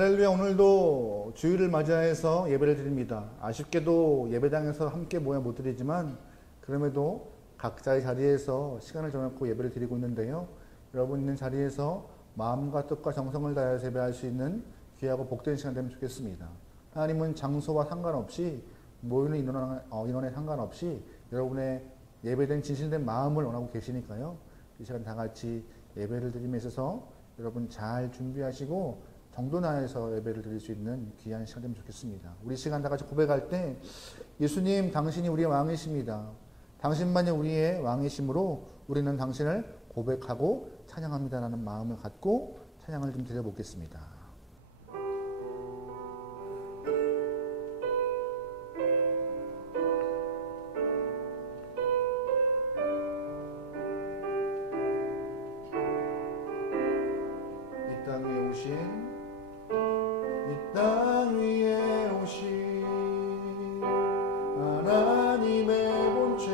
할렐루야. 오늘도 주일을 맞이해서 예배를 드립니다. 아쉽게도 예배당에서 함께 모여 못 드리지만 그럼에도 각자의 자리에서 시간을 정해놓고 예배를 드리고 있는데요. 여러분 있는 자리에서 마음과 뜻과 정성을 다해서 예배할 수 있는 귀하고 복된 시간 되면 좋겠습니다. 하나님은 장소와 상관없이 모이는 인원에 상관없이 여러분의 예배된 진실된 마음을 원하고 계시니까요. 이 시간 다 같이 예배를 드림에 있어서 여러분 잘 준비하시고 정도 나에서 예배를 드릴 수 있는 귀한 시간 되면 좋겠습니다. 우리 시간 다 같이 고백할 때 예수님 당신이 우리의 왕이십니다. 당신만이 우리의 왕이심으로 우리는 당신을 고백하고 찬양합니다라는 마음을 갖고 찬양을 좀 드려보겠습니다. 이 땅 위에 오신 하나님의 본체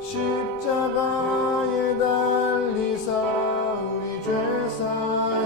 십자가에 달리사 우리 죄 사함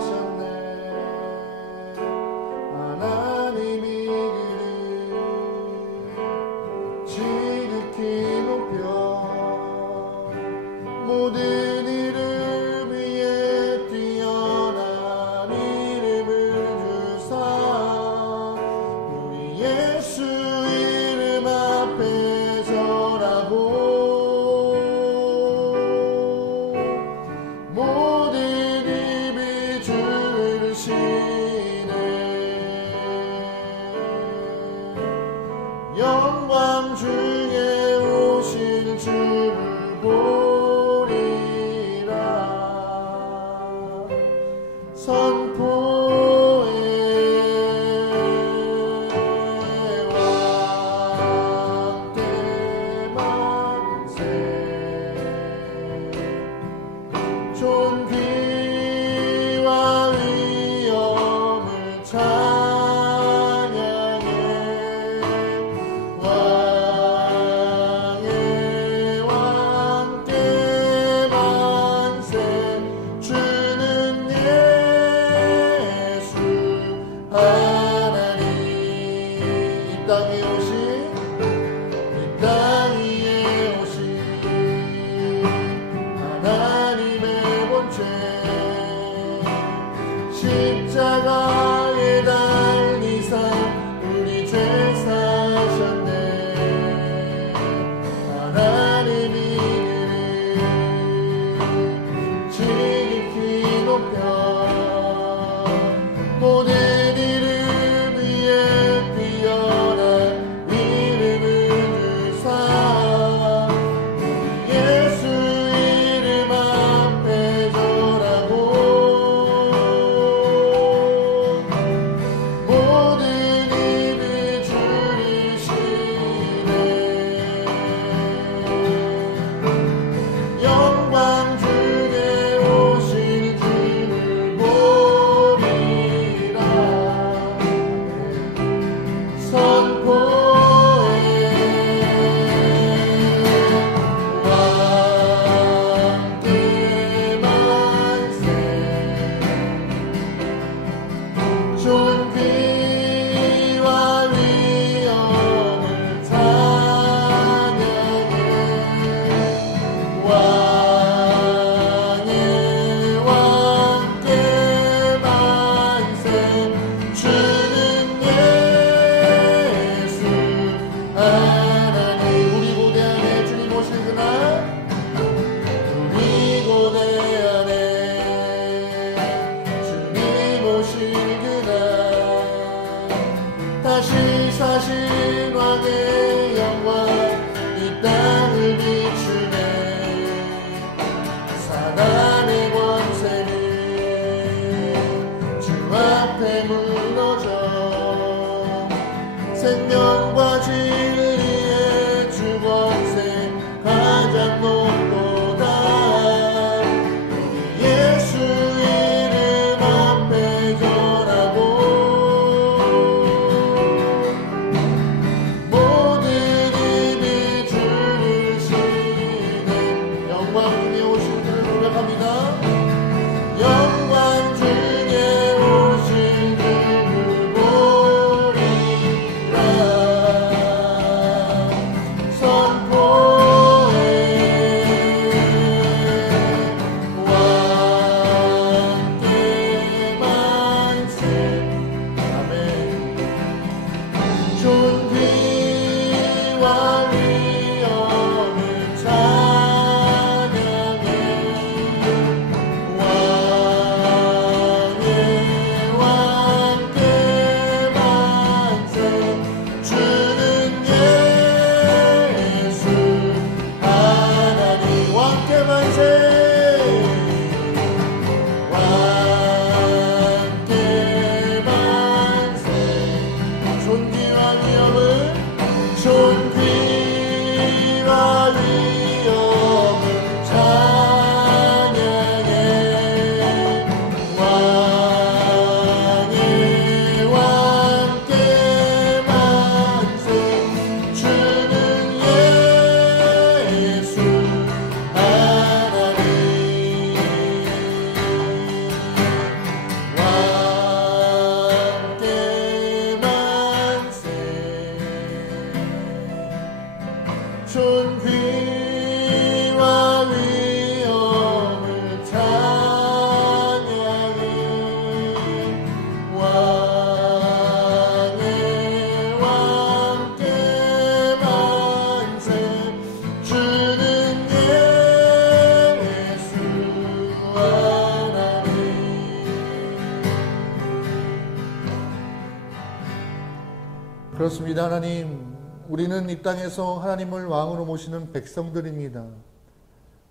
그렇습니다. 하나님, 우리는 이 땅에서 하나님을 왕으로 모시는 백성들입니다.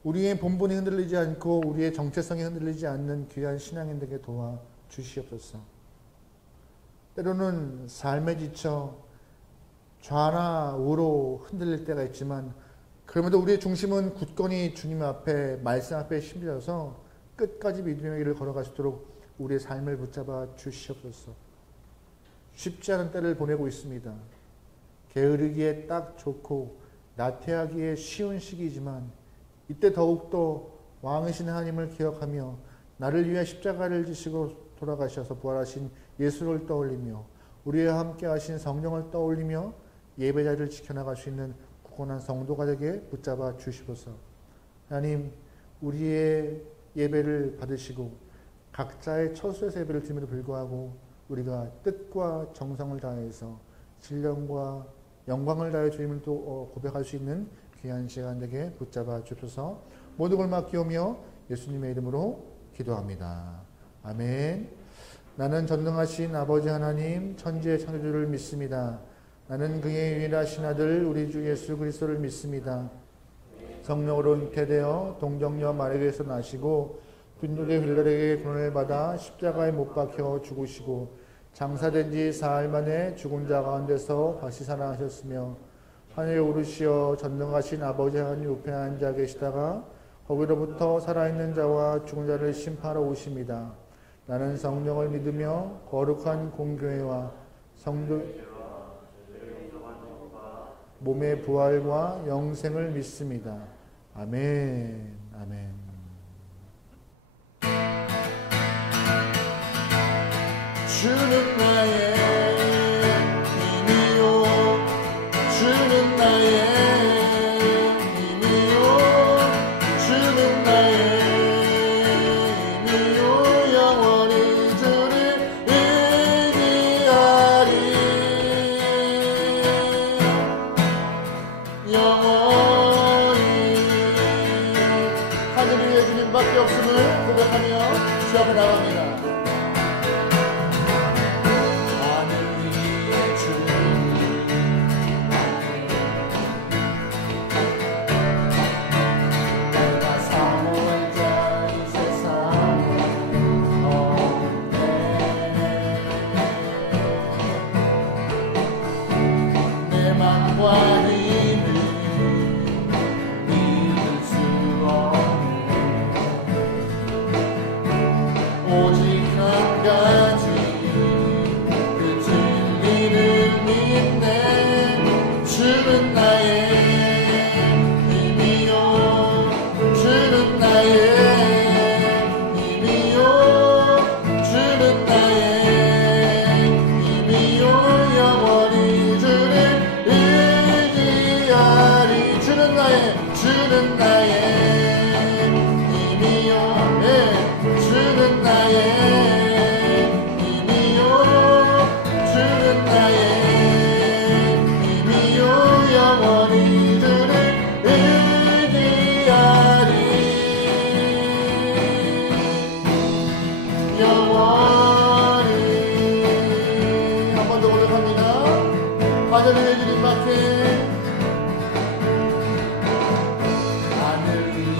우리의 본분이 흔들리지 않고 우리의 정체성이 흔들리지 않는 귀한 신앙인들에게 도와 주시옵소서. 때로는 삶에 지쳐 좌나 우로 흔들릴 때가 있지만 그럼에도 우리의 중심은 굳건히 주님 앞에, 말씀 앞에 심려서 끝까지 믿음의 길을 걸어갈 수 있도록 우리의 삶을 붙잡아 주시옵소서. 쉽지 않은 때를 보내고 있습니다. 게으르기에 딱 좋고 나태하기에 쉬운 시기이지만 이때 더욱더 왕이신 하나님을 기억하며 나를 위해 십자가를 지시고 돌아가셔서 부활하신 예수를 떠올리며 우리와 함께 하신 성령을 떠올리며 예배자를 지켜나갈 수 있는 굳건한 성도가 되게 붙잡아 주시옵소서. 하나님, 우리의 예배를 받으시고 각자의 처소에서 예배를 드림에도 불구하고 우리가 뜻과 정성을 다해서 신령과 영광을 다해 주님을 또 고백할 수 있는 귀한 시간 되게 붙잡아 주셔서 모든 걸 맡기오며 예수님의 이름으로 기도합니다. 아멘. 나는 전능하신 아버지 하나님 천지의 창조주를 믿습니다. 나는 그의 유일하신 아들 우리 주 예수 그리스도를 믿습니다. 성령으로 잉태되어 동정녀 마리아에서 나시고 빈돌의 힐러에게 고난을 받아 십자가에 못 박혀 죽으시고 장사된 지 사흘 만에 죽은 자 가운데서 다시 살아나셨으며 하늘에 오르시어 전능하신 아버지 하나님 우편에 앉아 계시다가 거기로부터 살아있는 자와 죽은 자를 심판하러 오십니다. 나는 성령을 믿으며 거룩한 공교회와 성도 몸의 부활과 영생을 믿습니다. 아멘. 아멘. 주는 나의 힘이요 주는 나의 힘이요 주는 나의 힘이요 영원히 주를 의지하리 영원히 하늘 위에 주님밖에 없음을 고백하며 주 앞에 나갑니다. 하늘 위에 주님 앞에 하늘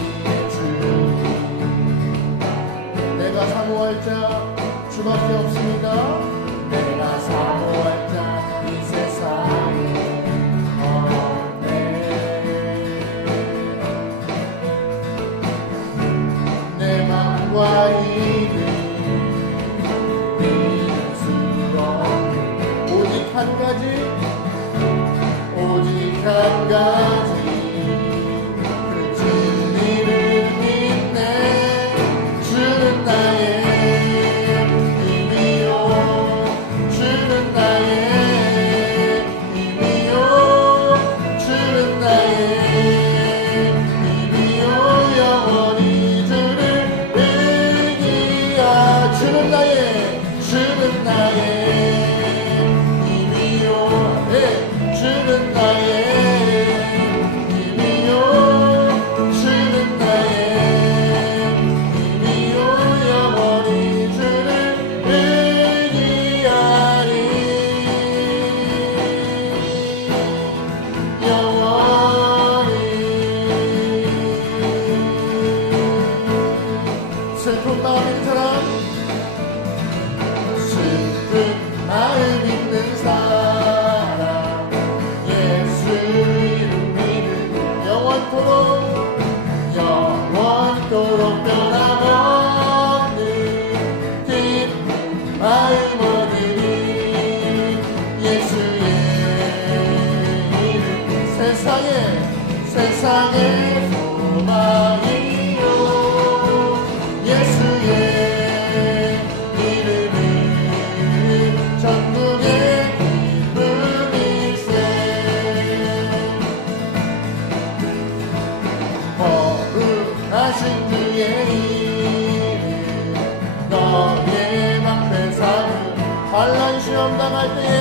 세상의 소망이요 예수의 이름은 천국의 기쁨일세. 거룩하신 주의 이름 너의 방패 삼은 환난 시험 당할 때에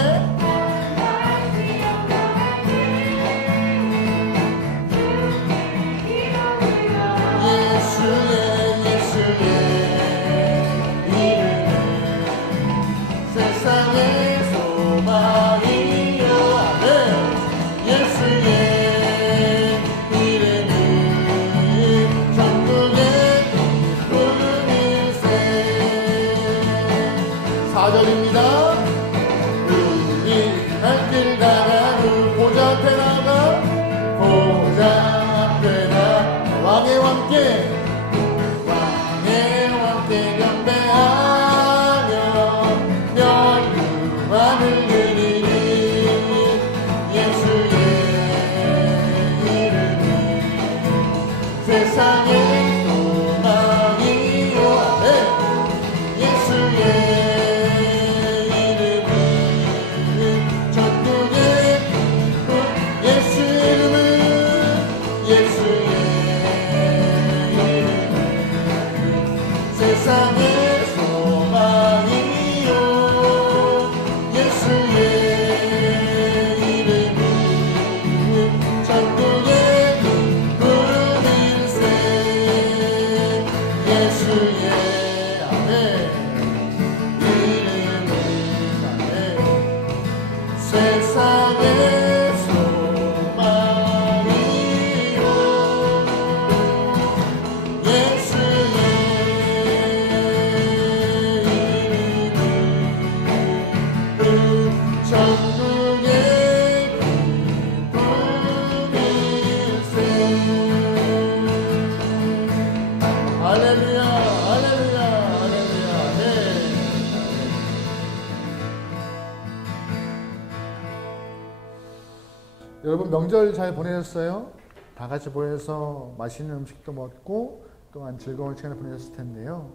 여러분 명절 잘 보내셨어요? 다 같이 모여서 맛있는 음식도 먹고 또한 즐거운 시간을 보내셨을 텐데요.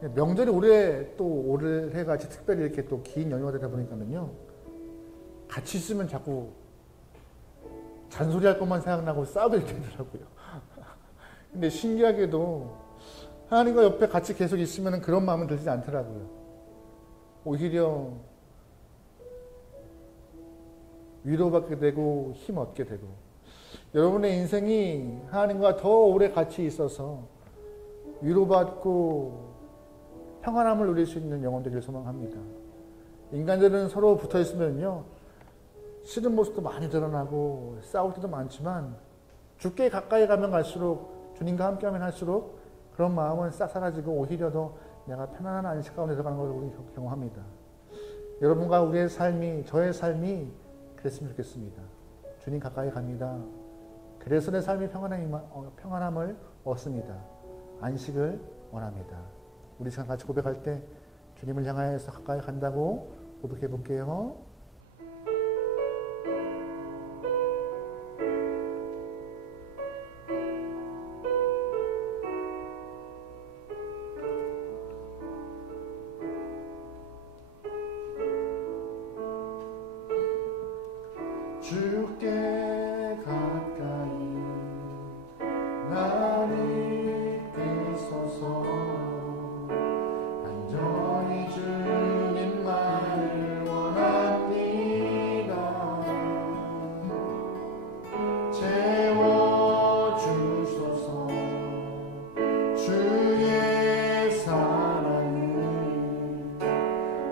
명절이 올해 같이 특별히 이렇게 또 긴 연휴가 되다 보니까는요, 같이 있으면 자꾸 잔소리할 것만 생각나고 싸우게 되더라고요. 근데 신기하게도 하나님과 옆에 같이 계속 있으면 그런 마음은 들지 않더라고요. 오히려 위로받게 되고 힘 얻게 되고, 여러분의 인생이 하나님과 더 오래 같이 있어서 위로받고 평안함을 누릴 수 있는 영혼 되기를 소망합니다. 인간들은 서로 붙어 있으면요, 싫은 모습도 많이 드러나고 싸울 때도 많지만 주께 가까이 가면 갈수록, 주님과 함께하면 할수록 그런 마음은 싹 사라지고 오히려 더 내가 편안한 안식 가운데 들어가는 것을 우리 경험합니다. 여러분과 우리의 삶이, 저의 삶이 그랬으면 좋겠습니다. 주님 가까이 갑니다. 그래서 내 삶이 평안함을 얻습니다. 안식을 원합니다. 우리 시간 같이 고백할 때 주님을 향하여서 가까이 간다고 고백해 볼게요. 주께 가까이 나를 이끄소서. 안전히 주님만을 원합니다. 채워주소서. 주의 사랑을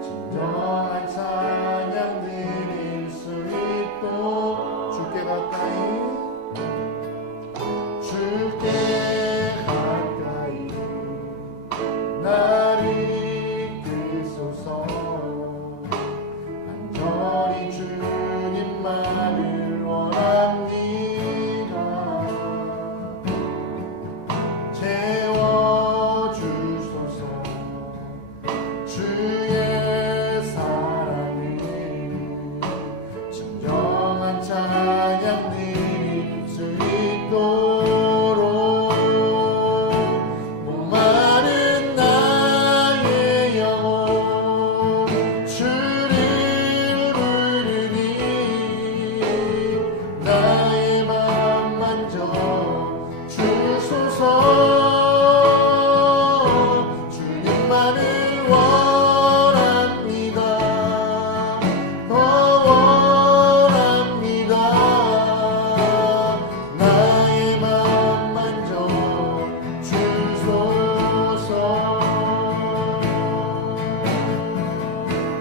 진정한 찬양 드릴 수 있도록 주께 가까이 나를 이끄소서. 간절히 주님만을 원합니다. 채워주소서. 주의 사랑을 진정한 찬양 드릴 수 있도록 목마른 나의 영혼 주를 부르니 나의 맘 만져 주소서. 주님만을 원합니다. 더 원합니다. 나의 맘 만져 주소서.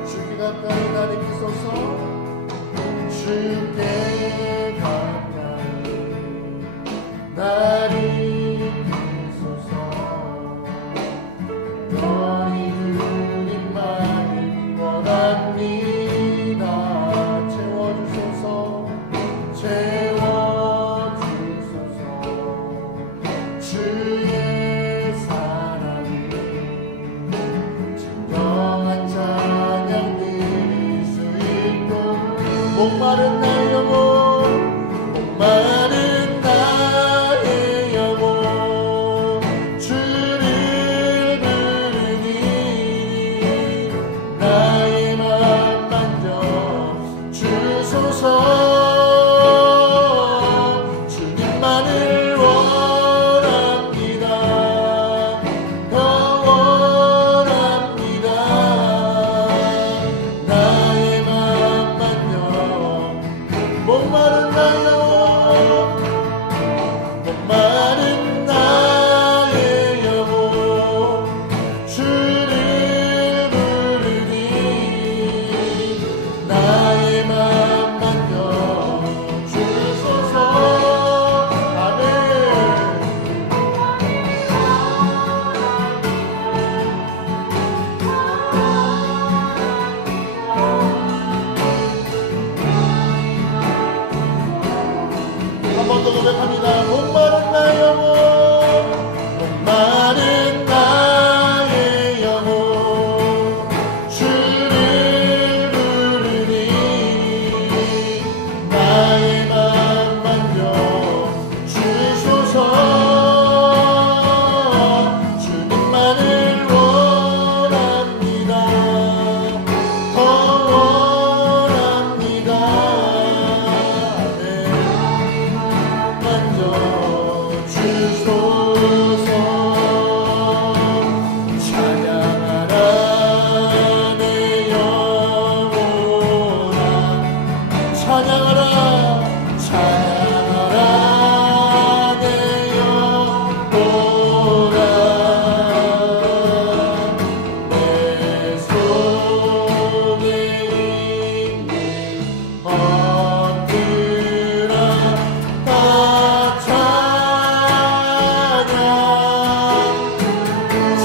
주께 가까이 나를 이끄소서. 주께 가까이 나를 이끄소서. 너희 주님만을 원합니다. 채워주소서. 채워주소서. 주의 사랑을 진정한 찬양 드릴 수 있도록 목마른 나의 영혼 목마른 나의 영혼 주를 부르니 나의 맘 만져 주소서. 주님만을 원합니다. 더 원합니다. 나의 맘 만져 목마른 나의 영혼 목마른 나의 영혼 주를 부르니 나의 맘 만져 주소서. 아멘. 한 번 더 고백합니다. 목마른 나의 영혼 목마른 나의 영혼 주를 부르니 나의 맘 만져 주소서. 주님만을 원합니다. 더 원합니다. 아멘. 만져 주소서. 찬양하라 내 영혼아. 찬양하라 찬양하라 내 영혼아. 내 속에 있는 것들아 다 찬양.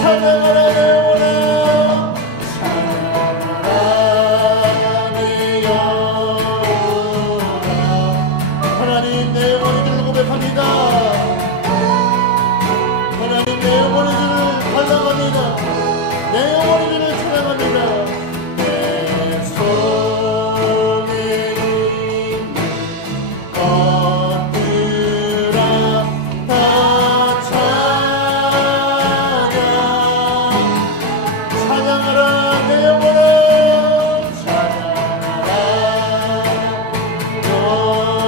찬양하라 내 영혼아. 찬양하라 내 영혼아. 하나님 내 영혼의 주를 고백합니다. 하나님 내 영혼의 주를 찬양합니다. 내 영혼의 주를 찬양합니다. 내 속에 있는 것들아 다 찬양. 찬양하라 내 영혼아. 찬양하라 영혼아.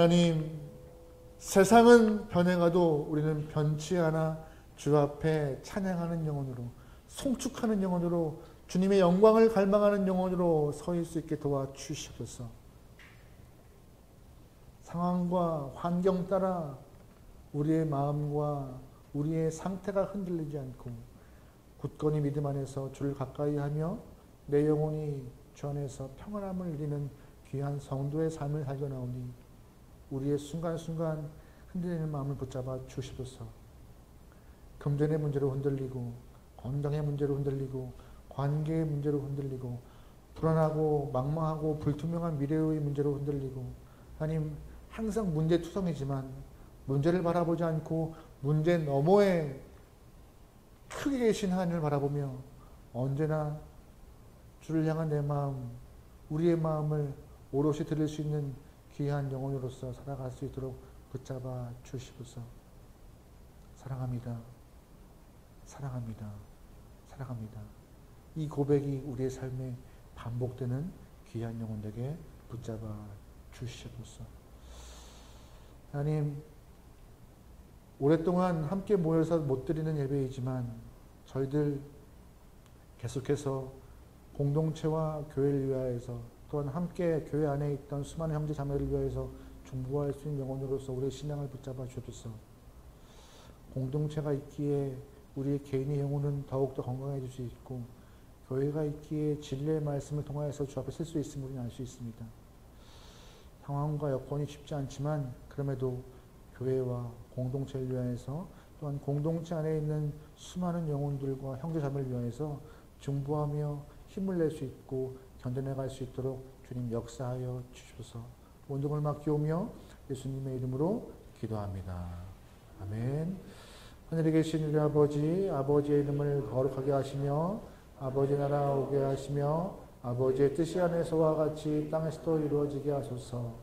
하나님, 세상은 변해가도 우리는 변치 않아 주 앞에 찬양하는 영혼으로, 송축하는 영혼으로, 주님의 영광을 갈망하는 영혼으로 서 수 있게 도와주시옵소서. 상황과 환경 따라 우리의 마음과 우리의 상태가 흔들리지 않고 굳건히 믿음 안에서 주를 가까이 하며 내 영혼이 주 안에서 평안함을 누리는 귀한 성도의 삶을 살려나오니 우리의 순간순간 흔들리는 마음을 붙잡아 주시옵소서. 금전의 문제로 흔들리고, 건강의 문제로 흔들리고, 관계의 문제로 흔들리고, 불안하고 망망하고 불투명한 미래의 문제로 흔들리고, 하나님 항상 문제투성이지만 문제를 바라보지 않고 문제 너머에 크게 계신 하나님을 바라보며 언제나 주를 향한 내 마음, 우리의 마음을 오롯이 드릴 수 있는 귀한 영혼으로서 살아갈 수 있도록 붙잡아 주시옵소서. 사랑합니다. 사랑합니다. 사랑합니다. 이 고백이 우리의 삶에 반복되는 귀한 영혼에게 붙잡아 주시옵소서. 하나님, 오랫동안 함께 모여서 못 드리는 예배이지만 저희들 계속해서 공동체와 교회를 위하여서 또한 함께 교회 안에 있던 수많은 형제 자매를 위하여서 중보할 수 있는 영혼으로서 우리의 신앙을 붙잡아 주옵소서. 공동체가 있기에 우리의 개인의 영혼은 더욱더 건강해질 수 있고 교회가 있기에 진리의 말씀을 통하여서 주 앞에 설 수 있음을 우리는 알 수 있습니다. 상황과 여건이 쉽지 않지만 그럼에도 교회와 공동체를 위하여서 또한 공동체 안에 있는 수많은 영혼들과 형제자매를 위하여서 중보하며 힘을 낼 수 있고 견뎌내갈 수 있도록 주님 역사하여 주시옵소서. 원동을 맡기오며 예수님의 이름으로 기도합니다. 아멘. 하늘에 계신 우리 아버지, 아버지의 이름을 거룩하게 하시며 아버지 나라 오게 하시며 아버지의 뜻이 하늘에서와 같이 땅에서도 이루어지게 하소서.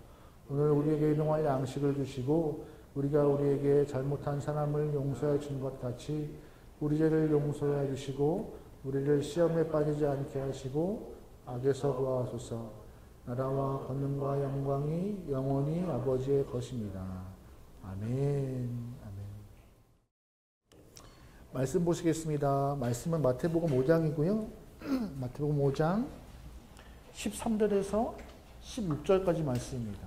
오늘 우리에게 일용할 양식을 주시고 우리가 우리에게 잘못한 사람을 용서해 준 것 같이 우리 죄를 용서해 주시고 우리를 시험에 빠지지 않게 하시고 악에서 구하소서. 나라와 권능과 영광이 영원히 아버지의 것입니다. 아멘. 아멘. 말씀 보시겠습니다. 말씀은 마태복음 5장이고요. 마태복음 5장 13절에서 16절까지 말씀입니다.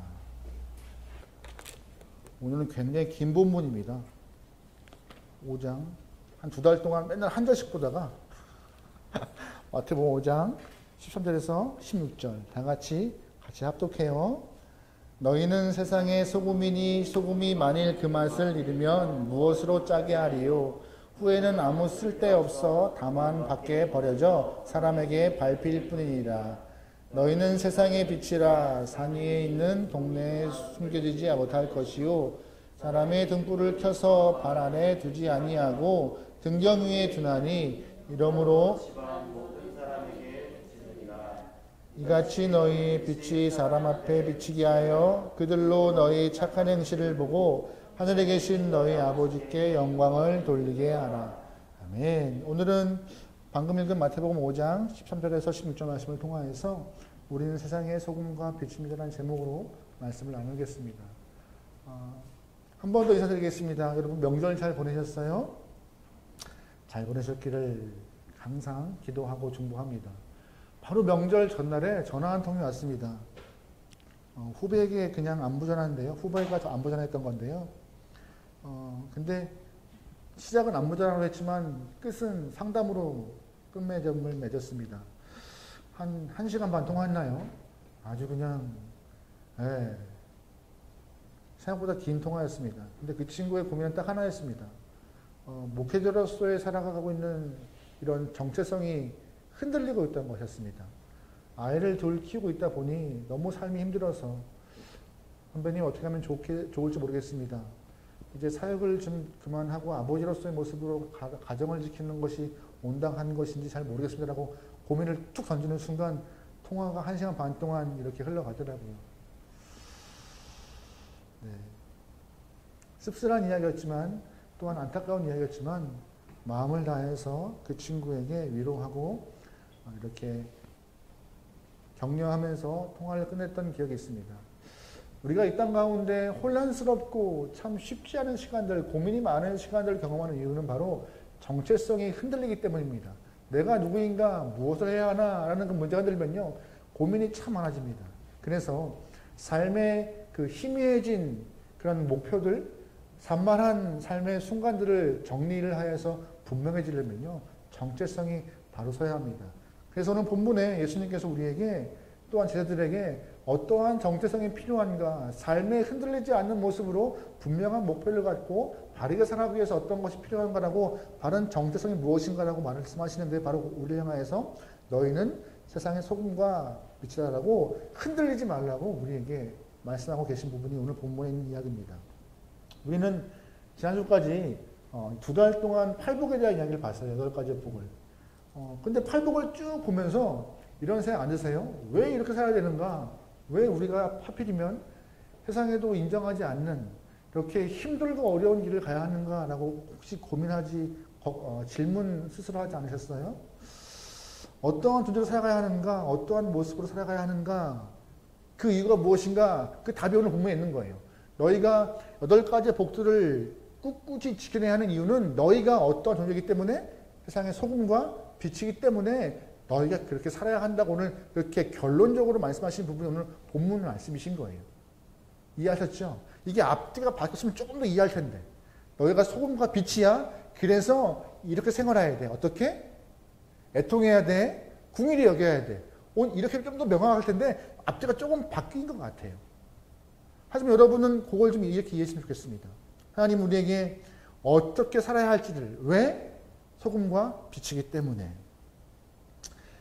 오늘은 굉장히 긴 본문입니다. 5장 한 2달 동안 맨날 한 절씩 보다가 마태복음 5장 13절에서 16절 다 같이 합독해요. 너희는 세상의 소금이니 소금이 만일 그 맛을 잃으면 무엇으로 짜게 하리요? 후에는 아무 쓸데없어 다만 밖에 버려져 사람에게 밟힐 뿐이니라. 너희는 세상의 빛이라. 산 위에 있는 동네에 숨겨지지 못할 것이요 사람의 등불을 켜서 발 안에 두지 아니하고 등경 위에 두나니 이러므로 이같이 너희 빛이 사람 앞에 비치게 하여 그들로 너희 착한 행실을 보고 하늘에 계신 너희 아버지께 영광을 돌리게 하라. 아멘. 오늘은 방금 읽은 마태복음 5장 13절에서 16절 말씀을 통하여서 우리는 세상의 소금과 빛입니다라는 제목으로 말씀을 나누겠습니다. 한 번 더 인사드리겠습니다. 여러분 명절 잘 보내셨어요? 잘 보내셨기를 항상 기도하고 중보합니다. 바로 명절 전날에 전화 한 통이 왔습니다. 후배에게 그냥 안부 전화인데요. 후배가 더 안부 전화했던 건데요. 근데 시작은 안부 전화로 했지만 끝은 상담으로 끝맺음을 맺었습니다. 한 1시간 반 통화했나요? 아주 그냥 생각보다 긴 통화였습니다. 근데 그 친구의 고민은 딱 하나였습니다. 목회자로서의 살아가고 있는 이런 정체성이 흔들리고 있다는 것이었습니다. 아이를 둘 키우고 있다 보니 너무 삶이 힘들어서 선배님 어떻게 하면 좋을지 모르겠습니다. 이제 사역을 좀 그만하고 아버지로서의 모습으로 가정을 지키는 것이 온당한 것인지 잘 모르겠습니다라고 고민을 툭 던지는 순간 통화가 1시간 반 동안 이렇게 흘러가더라고요. 네. 씁쓸한 이야기였지만 또한 안타까운 이야기였지만 마음을 다해서 그 친구에게 위로하고 이렇게 격려하면서 통화를 끝냈던 기억이 있습니다. 우리가 이 땅 가운데 혼란스럽고 참 쉽지 않은 시간들, 고민이 많은 시간들을 경험하는 이유는 바로 정체성이 흔들리기 때문입니다. 내가 누구인가, 무엇을 해야 하나라는 그 문제가 들면요, 고민이 참 많아집니다. 그래서 삶의 그 희미해진 그런 목표들, 산만한 삶의 순간들을 정리를 하여서 분명해지려면요, 정체성이 바로 서야 합니다. 그래서 오늘 본문에 예수님께서 우리에게 또한 제자들에게 어떠한 정체성이 필요한가, 삶에 흔들리지 않는 모습으로 분명한 목표를 갖고 바르게 살아가기 위해서 어떤 것이 필요한가라고, 바른 정체성이 무엇인가라고 말씀하시는데, 바로 우리를 향하여서 너희는 세상의 소금과 빛이다라고 흔들리지 말라고 우리에게 말씀하고 계신 부분이 오늘 본문에 있는 이야기입니다. 우리는 지난주까지 2달 동안 팔복에 대한 이야기를 봤어요. 8가지의 복을. 근데 팔복을 쭉 보면서 이런 생각 안 드세요? 왜 이렇게 살아야 되는가? 왜 우리가 하필이면 세상에도 인정하지 않는 이렇게 힘들고 어려운 길을 가야 하는가라고 혹시 고민하지, 질문 스스로 하지 않으셨어요? 어떠한 존재로 살아가야 하는가? 어떠한 모습으로 살아가야 하는가? 그 이유가 무엇인가? 그 답이 오늘 본문에 있는 거예요. 너희가 8가지의 복들을 꿋꿋이 지켜내야 하는 이유는 너희가 어떠한 존재이기 때문에, 세상의 소금과 빛이기 때문에 너희가 그렇게 살아야 한다고 오늘 이렇게 결론적으로 말씀하신 부분이 오늘 본문 말씀이신 거예요. 이해하셨죠? 이게 앞뒤가 바뀌었으면 조금 더 이해할 텐데. 너희가 소금과 빛이야. 그래서 이렇게 생활해야 돼. 어떻게? 애통해야 돼. 궁일이 여겨야 돼. 이렇게 좀 더 명확할 텐데 앞뒤가 조금 바뀐 것 같아요. 하지만 여러분은 그걸 좀 이렇게 이해했으면 좋겠습니다. 하나님 우리에게 어떻게 살아야 할지를, 왜? 소금과 빛이기 때문에.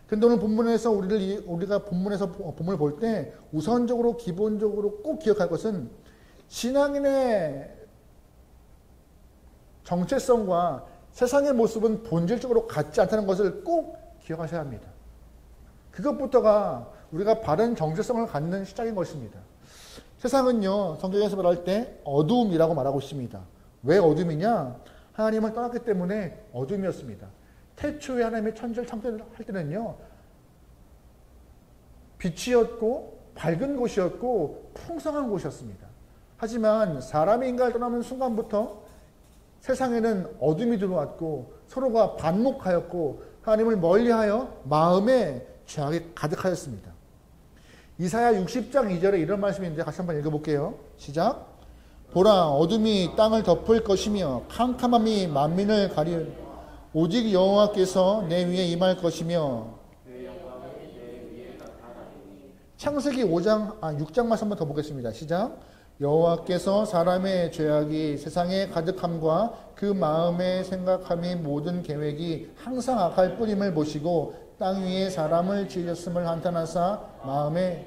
근데 오늘 본문에서 우리가 본문을 볼 때 우선적으로 기본적으로 꼭 기억할 것은 신앙인의 정체성과 세상의 모습은 본질적으로 같지 않다는 것을 꼭 기억하셔야 합니다. 그것부터가 우리가 바른 정체성을 갖는 시작인 것입니다. 세상은요, 성경에서 말할 때 어두움이라고 말하고 있습니다. 왜 어둠이냐? 하나님을 떠났기 때문에 어둠이었습니다. 태초에 하나님의 천지를 창조할 때는요, 빛이었고 밝은 곳이었고 풍성한 곳이었습니다. 하지만 사람이 인간을 떠나는 순간부터 세상에는 어둠이 들어왔고 서로가 반목하였고 하나님을 멀리하여 마음에 죄악이 가득하였습니다. 이사야 60장 2절에 이런 말씀인데 같이 한번 읽어볼게요. 시작. 보라, 어둠이 땅을 덮을 것이며 캄캄함이 만민을 가리려 오직 여호와께서 내 위에 임할 것이며. 창세기 6장 말씀 한번 더 보겠습니다. 시작. 여호와께서 사람의 죄악이 세상에 가득함과 그 마음의 생각함이 모든 계획이 항상 악할 뿐임을 보시고 땅 위에 사람을 지으셨음을 한탄하사 마음에.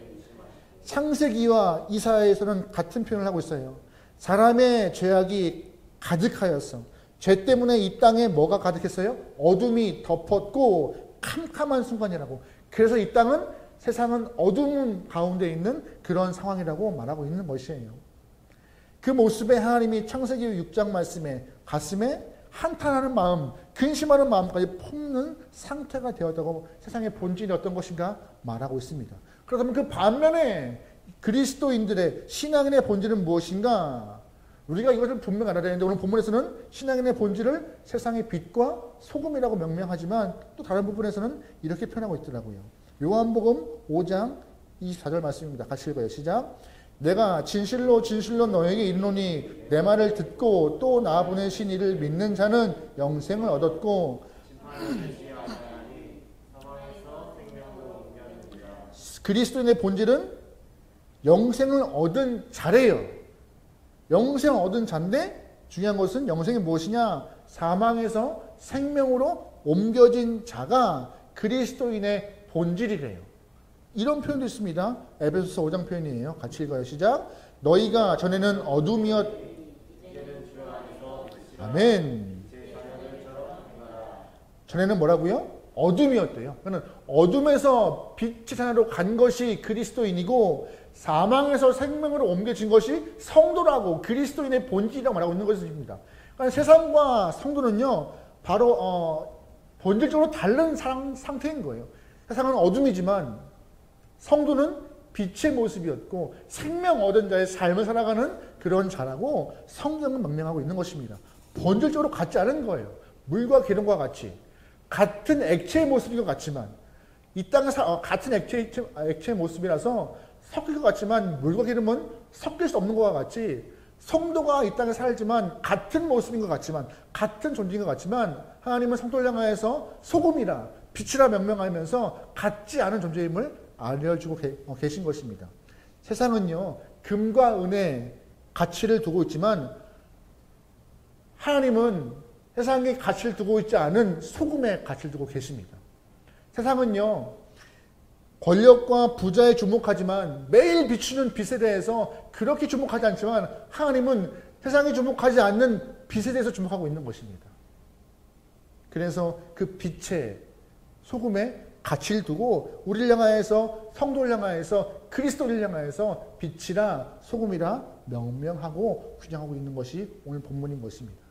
창세기와 이사야에서는 같은 표현을 하고 있어요. 사람의 죄악이 가득하였어. 죄 때문에 이 땅에 뭐가 가득했어요? 어둠이 덮었고 캄캄한 순간이라고. 그래서 이 땅은, 세상은 어둠 가운데 있는 그런 상황이라고 말하고 있는 것이에요. 그 모습에 하나님이 창세기 6장 말씀에 가슴에 한탄하는 마음, 근심하는 마음까지 품는 상태가 되었다고 세상의 본질이 어떤 것인가 말하고 있습니다. 그렇다면 그 반면에 그리스도인들의, 신앙인의 본질은 무엇인가? 우리가 이것을 분명히 알아야 되는데 오늘 본문에서는 신앙인의 본질을 세상의 빛과 소금이라고 명명하지만 또 다른 부분에서는 이렇게 표현하고 있더라고요. 요한복음 5장 24절 말씀입니다. 같이 읽어요. 시작. 내가 진실로 진실로 너에게 이르노니 내 말을 듣고 또 나 보내신 이를 믿는 자는 영생을 얻었고 그리스도인의 본질은 영생을 얻은 자래요. 영생을 얻은 자인데 중요한 것은 영생이 무엇이냐? 사망에서 생명으로 옮겨진 자가 그리스도인의 본질이래요. 이런 표현도 있습니다. 에베소서 5장 표현이에요. 같이 읽어요. 시작. 너희가 전에는 어둠이었. 아멘. 전에는 뭐라고요? 어둠이었대요. 그러니까 어둠에서 빛의 산으로 간 것이 그리스도인이고 사망에서 생명으로 옮겨진 것이 성도라고, 그리스도인의 본질이라고 말하고 있는 것입니다. 그러니까 세상과 성도는요, 바로 본질적으로 다른 상태인 거예요. 세상은 어둠이지만 성도는 빛의 모습이었고 생명 얻은 자의 삶을 살아가는 그런 자라고 성경은 명명하고 있는 것입니다. 본질적으로 같지 않은 거예요. 물과 기름과 같이 같은 액체의 모습인 것 같지만 이 땅에 같은 액체의 모습이라서 섞일 것 같지만 물과 기름은 섞일 수 없는 것과 같이 성도가 이 땅에 살지만 같은 모습인 것 같지만 같은 존재인 것 같지만 하나님은 성도를 향하여서 소금이라 빛이라 명명하면서 같지 않은 존재임을 알려주고 계신 것입니다. 세상은요 금과 은의 가치를 두고 있지만 하나님은 세상에 가치를 두고 있지 않은 소금의 가치를 두고 계십니다. 세상은요 권력과 부자에 주목하지만 매일 비추는 빛에 대해서 그렇게 주목하지 않지만 하나님은 세상에 주목하지 않는 빛에 대해서 주목하고 있는 것입니다. 그래서 그 빛의 소금의 가치를 두고 우리를 향하여서 성도를 향하여서 그리스도를 향하여서 빛이라 소금이라 명명하고 규정하고 있는 것이 오늘 본문인 것입니다.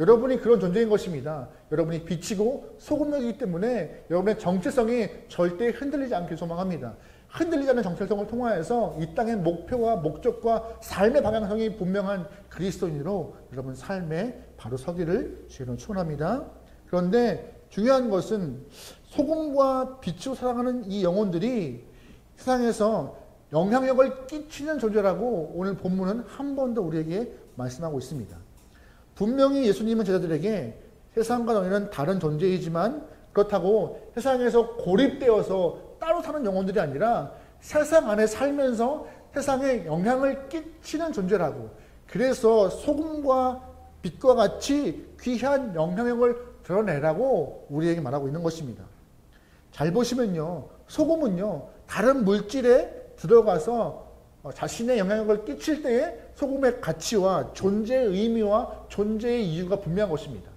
여러분이 그런 존재인 것입니다. 여러분이 빛이고 소금이기 때문에 여러분의 정체성이 절대 흔들리지 않길 소망합니다. 흔들리지 않는 정체성을 통하여서 이 땅의 목표와 목적과 삶의 방향성이 분명한 그리스도인으로 여러분 삶에 바로 서기를 주의로 축원합니다. 그런데 중요한 것은 소금과 빛으로 살아가는 이 영혼들이 세상에서 영향력을 끼치는 존재라고 오늘 본문은 한 번 더 우리에게 말씀하고 있습니다. 분명히 예수님은 제자들에게 세상과 너희는 다른 존재이지만 그렇다고 세상에서 고립되어서 따로 사는 영혼들이 아니라 세상 안에 살면서 세상에 영향을 끼치는 존재라고, 그래서 소금과 빛과 같이 귀한 영향력을 드러내라고 우리에게 말하고 있는 것입니다. 잘 보시면요, 소금은요 다른 물질에 들어가서 자신의 영향력을 끼칠 때에 소금의 가치와 존재의 의미와 존재의 이유가 분명한 것입니다.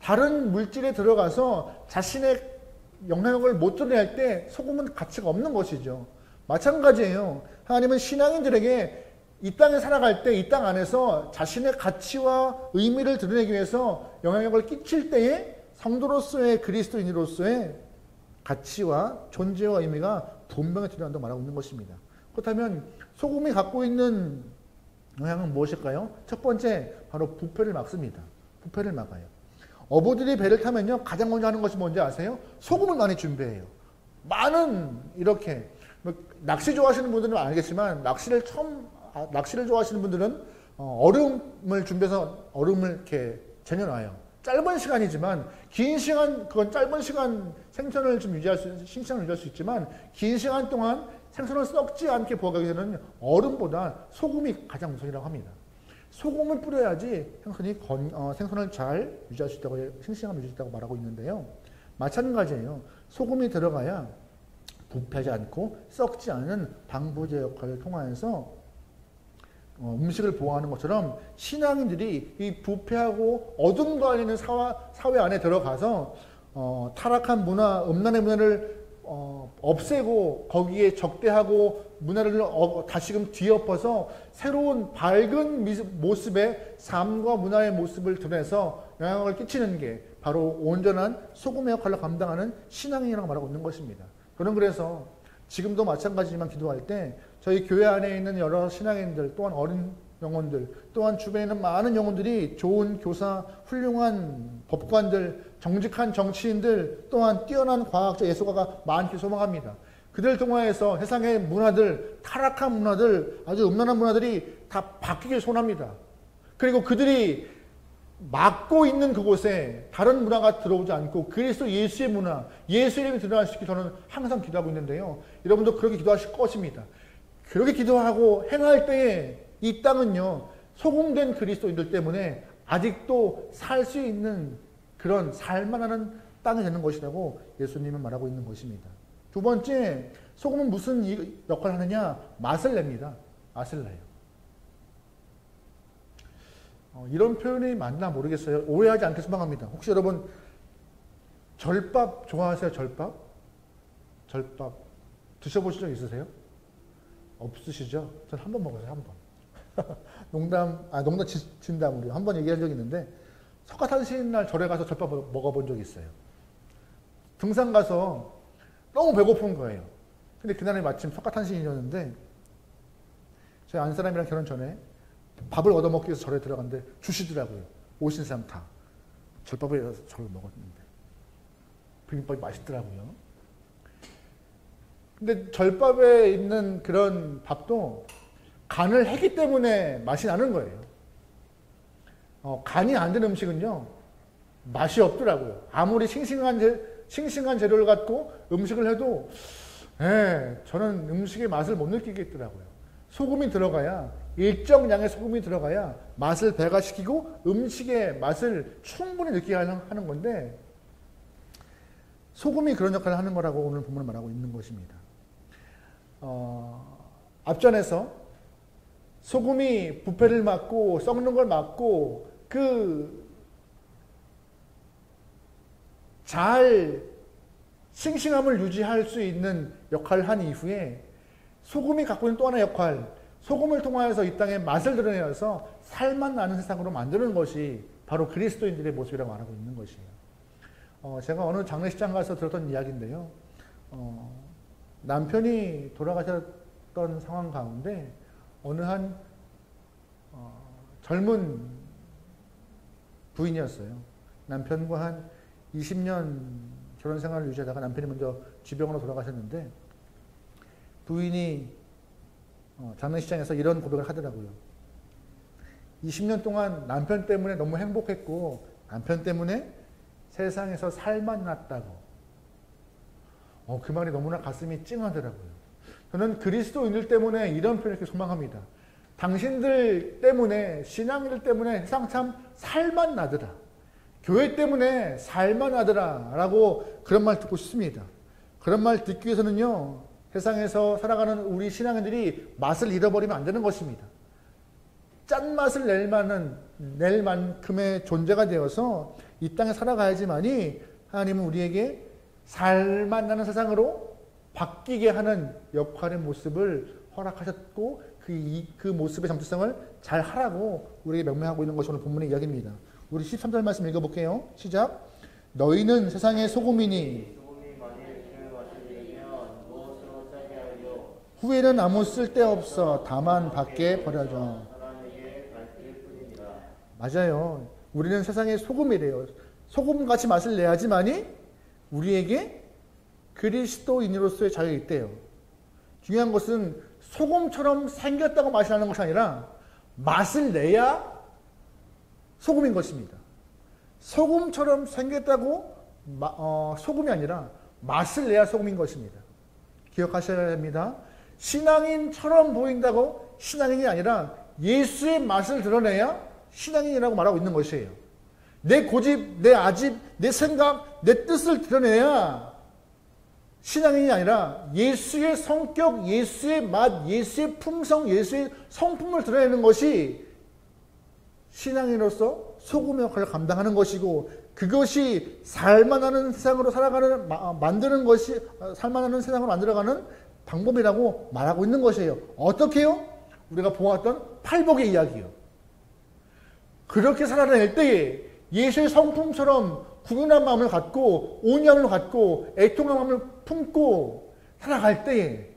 다른 물질에 들어가서 자신의 영향력을 못 드러낼 때 소금은 가치가 없는 것이죠. 마찬가지예요. 하나님은 신앙인들에게 이 땅에 살아갈 때 이 땅 안에서 자신의 가치와 의미를 드러내기 위해서 영향력을 끼칠 때에 성도로서의 그리스도인으로서의 가치와 존재와 의미가 분명히 드러난다고 말하고 있는 것입니다. 그렇다면 소금이 갖고 있는 영향은 무엇일까요? 첫 번째, 바로 부패를 막습니다. 부패를 막아요. 어부들이 배를 타면요 가장 먼저 하는 것이 뭔지 아세요? 소금을 많이 준비해요. 많은 이렇게 낚시 좋아하시는 분들은 알겠지만 낚시를 좋아하시는 분들은 얼음을 준비해서 얼음을 이렇게 쟁여놔요. 짧은 시간이지만 긴 시간, 그건 짧은 시간 생선을 좀 신선을 유지할 수 있지만 긴 시간 동안 생선을 썩지 않게 보호하기 위해서는 얼음보다 소금이 가장 우선이라고 합니다. 소금을 뿌려야지 생선을 잘 유지할 수 있다고, 싱싱함을 유지할 수 있다고 말하고 있는데요. 마찬가지예요. 소금이 들어가야 부패하지 않고 썩지 않은 방부제 역할을 통하여서 음식을 보호하는 것처럼 신앙인들이 이 부패하고 어둠과 있는 사회 안에 들어가서 타락한 문화, 음란의 문화를 없애고 거기에 적대하고 문화를 다시금 뒤엎어서 새로운 밝은 모습의 삶과 문화의 모습을 드러내서 영향을 끼치는 게 바로 온전한 소금의 역할을 감당하는 신앙인이라고 말하고 있는 것입니다. 저는 그래서 지금도 마찬가지지만 기도할 때 저희 교회 안에 있는 여러 신앙인들, 또한 어린 영혼들, 또한 주변에 있는 많은 영혼들이 좋은 교사, 훌륭한 법관들, 정직한 정치인들, 또한 뛰어난 과학자, 예술가가 많기 소망합니다. 그들을 통하여서 세상의 문화들, 타락한 문화들, 아주 음란한 문화들이 다 바뀌길 소원합니다. 그리고 그들이 막고 있는 그곳에 다른 문화가 들어오지 않고 그리스도 예수의 문화, 예수의 이름이 드러날 수 있게 저는 항상 기도하고 있는데요. 여러분도 그렇게 기도하실 것입니다. 그렇게 기도하고 행할 때에 이 땅은요, 소금된 그리스도인들 때문에 아직도 살 수 있는 그런 살만한 땅이 되는 것이라고 예수님은 말하고 있는 것입니다. 두 번째, 소금은 무슨 역할을 하느냐? 맛을 냅니다. 맛을 내요. 이런 표현이 맞나 모르겠어요. 오해하지 않게 소망합니다. 혹시 여러분 절밥 좋아하세요? 절밥? 절밥 드셔보신 적 있으세요? 없으시죠? 전 한 번 먹었어요. 한 번. 농담 진담으로 한 번 얘기한 적이 있는데 석가탄신 날 절에 가서 절밥 먹어본 적이 있어요. 등산 가서 너무 배고픈 거예요. 근데 그날이 마침 석가탄신일이었는데 저희 아는 사람이랑 결혼 전에 밥을 얻어먹기 위해서 절에 들어갔는데 주시더라고요. 오신 사람 다. 절밥을 해서 절을 먹었는데 비빔밥이 맛있더라고요. 근데 절밥에 있는 그런 밥도 간을 했기 때문에 맛이 나는 거예요. 간이 안 된 음식은요 맛이 없더라고요. 아무리 싱싱한 재료를 갖고 음식을 해도 저는 음식의 맛을 못 느끼겠더라고요. 소금이 들어가야, 일정량의 소금이 들어가야 맛을 배가시키고 음식의 맛을 충분히 느끼게 하는 건데, 소금이 그런 역할을 하는 거라고 오늘 본문을 말하고 있는 것입니다. 앞전에서 소금이 부패를 막고 썩는 걸 막고 잘 싱싱함을 유지할 수 있는 역할을 한 이후에 소금이 갖고 있는 또 하나의 역할, 소금을 통하여서 이 땅에 맛을 드러내어서 살맛 나는 세상으로 만드는 것이 바로 그리스도인들의 모습이라고 말하고 있는 것이에요. 제가 어느 장례식장 가서 들었던 이야기인데요. 남편이 돌아가셨던 상황 가운데 어느 한 젊은 부인이었어요. 남편과 한 20년 결혼 생활을 유지하다가 남편이 먼저 쥐병으로 돌아가셨는데, 부인이 장례식장에서 이런 고백을 하더라고요. 20년 동안 남편 때문에 너무 행복했고 남편 때문에 세상에서 살맛 났다고. 그 말이 너무나 가슴이 찡하더라고요. 저는 그리스도인들 때문에 이런 표현을 이렇게 소망합니다. 당신들 때문에, 신앙인들 때문에 세상 참 살맛 나더라. 교회 때문에 살맛 나더라 라고 그런 말 듣고 싶습니다. 그런 말 듣기 위해서는요, 세상에서 살아가는 우리 신앙인들이 맛을 잃어버리면 안 되는 것입니다. 짠맛을 낼 만큼의 존재가 되어서 이 땅에 살아가야지만이 하나님은 우리에게 살맛 나는 세상으로 바뀌게 하는 역할의 모습을 허락하셨고, 그 모습의 정체성을 잘 하라고 우리에게 명명하고 있는 것이 오늘 본문의 이야기입니다. 우리 13절 말씀 읽어볼게요. 시작. 너희는 세상의 소금이니 후에는 아무 쓸데없어 다만 밖에 버려져. 맞아요. 우리는 세상의 소금이래요. 소금같이 맛을 내야지만이 우리에게 그리스도인으로서의 자유가 있대요. 중요한 것은 소금처럼 생겼다고 맛이 나는 것이 아니라 맛을 내야 소금인 것입니다. 소금처럼 생겼다고 소금이 아니라 맛을 내야 소금인 것입니다. 기억하셔야 됩니다. 신앙인처럼 보인다고 신앙인이 아니라 예수의 맛을 드러내야 신앙인이라고 말하고 있는 것이에요. 내 고집, 내 아집, 내 생각, 내 뜻을 드러내야 신앙인이 아니라 예수의 성격, 예수의 맛, 예수의 품성, 예수의 성품을 드러내는 것이 신앙인으로서 소금의 역할을 감당하는 것이고, 그것이 살만하는 세상으로 만드는 것이, 살만하는 세상으로 만들어가는 방법이라고 말하고 있는 것이에요. 어떻게요? 우리가 보았던 팔복의 이야기요. 그렇게 살아낼 때에 예수의 성품처럼 국윤한 마음을 갖고, 온유함을 갖고, 애통한 마음을 품고 살아갈 때에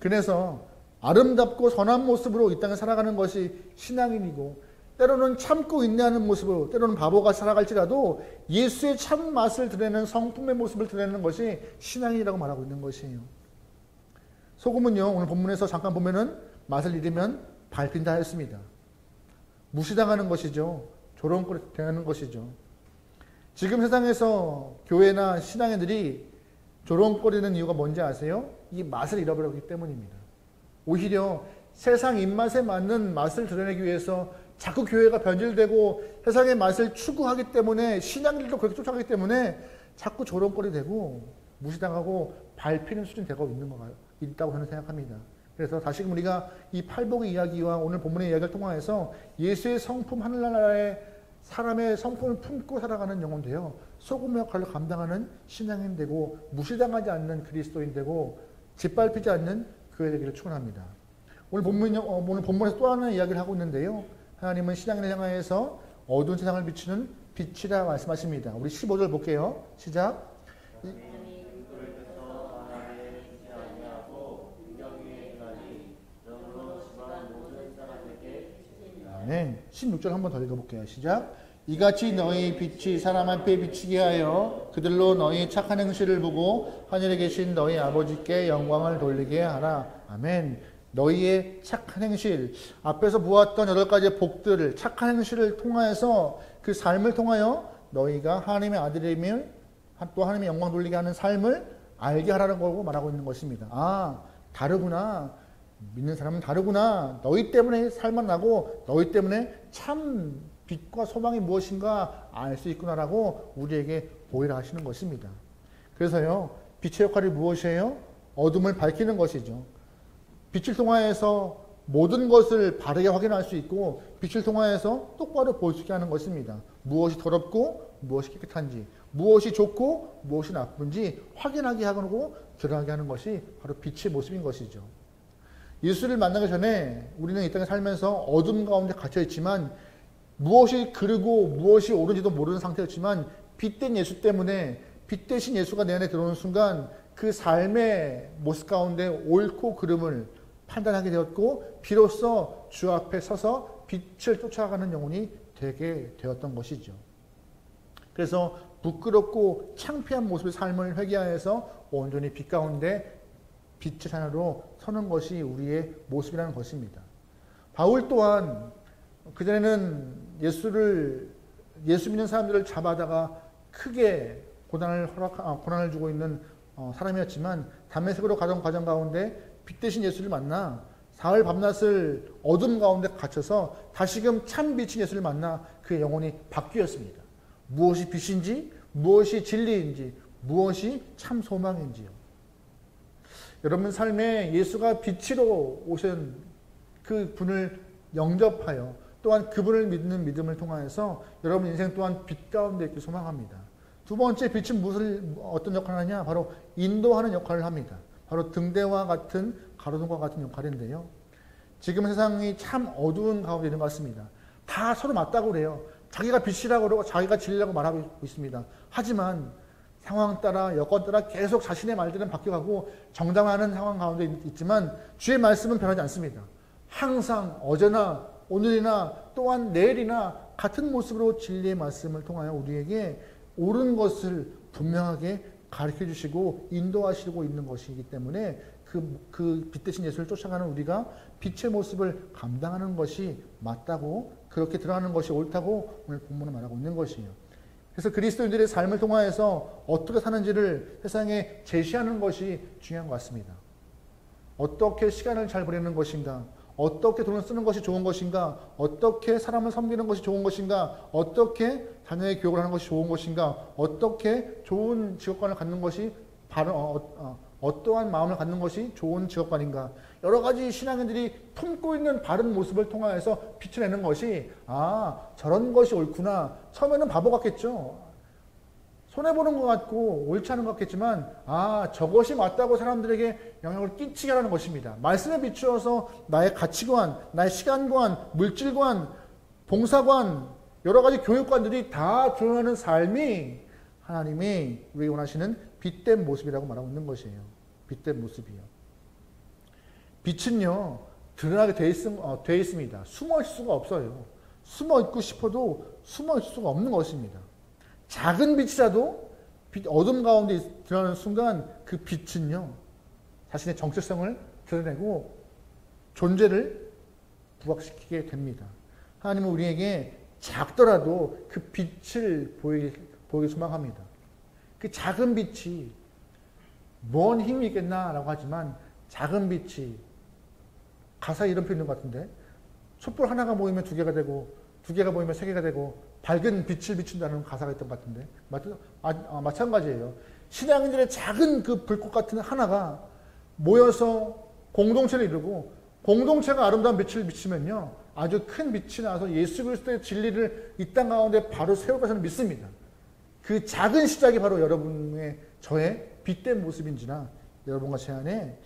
그래서 아름답고 선한 모습으로 이 땅에 살아가는 것이 신앙인이고, 때로는 참고 인내하는 모습으로, 때로는 바보가 살아갈지라도 예수의 참맛을 드러내는 성품의 모습을 드러내는 것이 신앙인이라고 말하고 있는 것이에요. 소금은요, 오늘 본문에서 잠깐 보면은 맛을 잃으면 밟힌다 했습니다. 무시당하는 것이죠. 조롱거리 되는 것이죠. 지금 세상에서 교회나 신앙인들이 조롱거리는 이유가 뭔지 아세요? 이 맛을 잃어버렸기 때문입니다. 오히려 세상 입맛에 맞는 맛을 드러내기 위해서 자꾸 교회가 변질되고 세상의 맛을 추구하기 때문에, 신앙인들도 그렇게 쫓아가기 때문에 자꾸 조롱거리 되고 무시당하고 밟히는 수준이 되고 있다고 저는 생각합니다. 그래서 다시금 우리가 이 팔복의 이야기와 오늘 본문의 이야기를 통하여서 예수의 성품, 하늘나라의 사람의 성품을 품고 살아가는 영혼 되어 소금의 역할을 감당하는 신앙인 되고, 무시당하지 않는 그리스도인 되고, 짓밟히지 않는 교회 되기를 축원합니다. 오늘 본문에서 또 하나 이야기를 하고 있는데요. 하나님은 신앙인을 향하여서 어두운 세상을 비추는 빛이라 말씀하십니다. 우리 15절 볼게요. 시작. 아멘. 16절 한번 더 읽어볼게요. 시작. 이같이 너희 빛이 사람 앞에 비치게 하여 그들로 너희 착한 행실을 보고 하늘에 계신 너희 아버지께 영광을 돌리게 하라. 아멘. 너희의 착한 행실, 앞에서 보았던 8가지의 복들을 착한 행실을 통하여서 그 삶을 통하여 너희가 하나님의 아들임을 또 하나님의 영광 돌리게 하는 삶을 알게 하라는 거고 말하고 있는 것입니다. 아, 다르구나. 믿는 사람은 다르구나. 너희 때문에 살만 나고 너희 때문에 참 빛과 소망이 무엇인가 알 수 있구나라고 우리에게 보이라 하시는 것입니다. 그래서요, 빛의 역할이 무엇이에요? 어둠을 밝히는 것이죠. 빛을 통하여서 모든 것을 바르게 확인할 수 있고 빛을 통하여서 똑바로 볼 수 있게 하는 것입니다. 무엇이 더럽고 무엇이 깨끗한지, 무엇이 좋고 무엇이 나쁜지 확인하게 하고 드러나게 하는 것이 바로 빛의 모습인 것이죠. 예수를 만나기 전에 우리는 이 땅에 살면서 어둠 가운데 갇혀 있지만 무엇이 그르고 무엇이 옳은지도 모르는 상태였지만 빛된 예수 때문에 빛 대신 예수가 내 안에 들어오는 순간 그 삶의 모습 가운데 옳고 그름을 판단하게 되었고 비로소 주 앞에 서서 빛을 쫓아가는 영혼이 되게 되었던 것이죠. 그래서 부끄럽고 창피한 모습의 삶을 회개하여서 온전히 빛 가운데 빛의 자녀로 서는 것이 우리의 모습이라는 것입니다. 바울 또한 그전에는 예수 믿는 사람들을 잡아다가 크게 고난을 주고 있는 사람이었지만 담메색으로 가던 과정 가운데 빛 대신 예수를 만나 사흘 밤낮을 어둠 가운데 갇혀서 다시금 참 빛인 예수를 만나 그의 영혼이 바뀌었습니다. 무엇이 빛인지, 무엇이 진리인지, 무엇이 참 소망인지요. 여러분 삶에 예수가 빛으로 오신 그 분을 영접하여 또한 그분을 믿는 믿음을 통하여서 여러분 인생 또한 빛 가운데 있길 소망합니다. 두 번째 빛은 어떤 역할을 하냐? 바로 인도하는 역할을 합니다. 바로 등대와 같은 가로등과 같은 역할인데요. 지금 세상이 참 어두운 가운데 있는 것 같습니다. 다 서로 맞다고 그래요. 자기가 빛이라고 그러고 자기가 진리라고 말하고 있습니다. 하지만 상황 따라 여건 따라 계속 자신의 말들은 바뀌어가고 정당화하는 상황 가운데 있지만 주의 말씀은 변하지 않습니다. 항상 어제나 오늘이나 또한 내일이나 같은 모습으로 진리의 말씀을 통하여 우리에게 옳은 것을 분명하게 가르쳐 주시고 인도하시고 있는 것이기 때문에 그 빛 대신 예수를 쫓아가는 우리가 빛의 모습을 감당하는 것이 맞다고 그렇게 드러나는 것이 옳다고 오늘 본문은 말하고 있는 것이에요. 그래서 그리스도인들의 삶을 통하여서 어떻게 사는지를 세상에 제시하는 것이 중요한 것 같습니다. 어떻게 시간을 잘 보내는 것인가? 어떻게 돈을 쓰는 것이 좋은 것인가? 어떻게 사람을 섬기는 것이 좋은 것인가? 어떻게 자녀의 교육을 하는 것이 좋은 것인가? 어떻게 좋은 직업관을 갖는 것이 어떠한 마음을 갖는 것이 좋은 직업관인가? 여러 가지 신앙인들이 품고 있는 바른 모습을 통하여서 비춰내는 것이 저런 것이 옳구나. 처음에는 바보 같겠죠. 손해보는 것 같고 옳지 않은 것 같겠지만 저것이 맞다고 사람들에게 영향을 끼치게 하는 것입니다. 말씀에 비추어서 나의 가치관, 나의 시간관, 물질관, 봉사관, 여러 가지 교육관들이 다 드러나는 삶이 하나님이 우리에게 원하시는 빛된 모습이라고 말하고 있는 것이에요. 빛된 모습이요. 빛은요 드러나게 돼 있습니다. 숨어 있을 수가 없어요. 숨어 있고 싶어도 숨어 있을 수가 없는 것입니다. 작은 빛이라도 어둠 가운데 드러나는 순간 그 빛은요 자신의 정체성을 드러내고 존재를 부각시키게 됩니다. 하나님은 우리에게 작더라도 그 빛을 보이길 소망합니다. 그 작은 빛이 뭔 힘이 있겠나라고 하지만 작은 빛이 가사에 이런 표현 있는 것 같은데 촛불 하나가 모이면 2개가 되고 2개가 모이면 3개가 되고 밝은 빛을 비춘다는 가사가 있던 것 같은데 마찬가지예요. 신앙인들의 작은 그 불꽃 같은 하나가 모여서 공동체를 이루고 공동체가 아름다운 빛을 비치면요 아주 큰 빛이 나서 예수 그리스도의 진리를 이 땅 가운데 바로 세울 것을 믿습니다. 그 작은 시작이 바로 여러분의 저의 빛된 모습인지나 여러분과 제 안에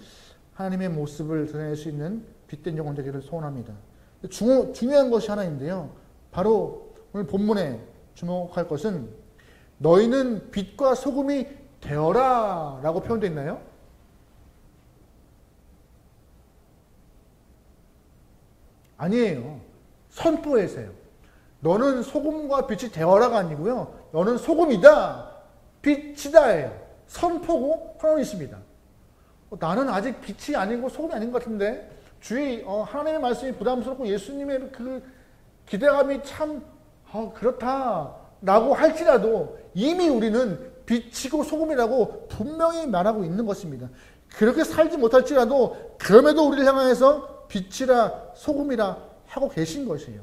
하나님의 모습을 드러낼 수 있는 빛된 영혼 되기를 소원합니다. 중요한 것이 하나인데요. 바로 오늘 본문에 주목할 것은 너희는 빛과 소금이 되어라 라고 표현되어 있나요? 아니에요. 선포해서요. 너는 소금과 빛이 되어라가 아니고요. 너는 소금이다, 빛이다예요. 선포고 선언이십니다. 나는 아직 빛이 아니고 소금이 아닌 것 같은데 주의 하나님의 말씀이 부담스럽고 예수님의 그 기대감이 참 그렇다라고 할지라도 이미 우리는 빛이고 소금이라고 분명히 말하고 있는 것입니다. 그렇게 살지 못할지라도 그럼에도 우리를 향해서 빛이라 소금이라 하고 계신 것이에요.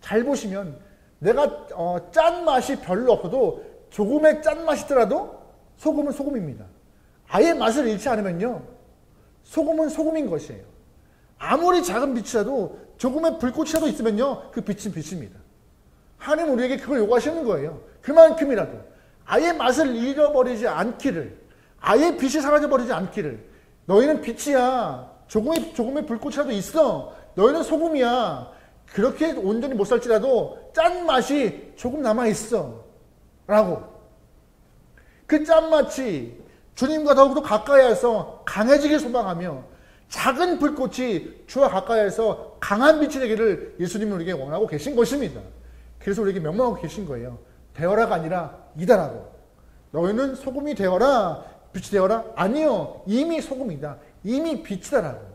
잘 보시면 내가 짠맛이 별로 없어도 조금의 짠맛이 있더라도 소금은 소금입니다. 아예 맛을 잃지 않으면요. 소금은 소금인 것이에요. 아무리 작은 빛이라도 조금의 불꽃이라도 있으면요. 그 빛은 빛입니다. 하나님 우리에게 그걸 요구하시는 거예요. 그만큼이라도 아예 맛을 잃어버리지 않기를, 아예 빛이 사라져버리지 않기를. 너희는 빛이야. 조금의 불꽃이라도 있어. 너희는 소금이야. 그렇게 온전히 못 살지라도 짠맛이 조금 남아있어. 라고. 그 짠맛이 주님과 더욱더 가까이해서 강해지길 소망하며 작은 불꽃이 주와 가까이해서 강한 빛이 되기를 예수님은 우리에게 원하고 계신 것입니다. 그래서 우리에게 명령하고 계신 거예요. 되어라가 아니라 이다라고. 너희는 소금이 되어라, 빛이 되어라? 아니요. 이미 소금이다. 이미 빛이다라고.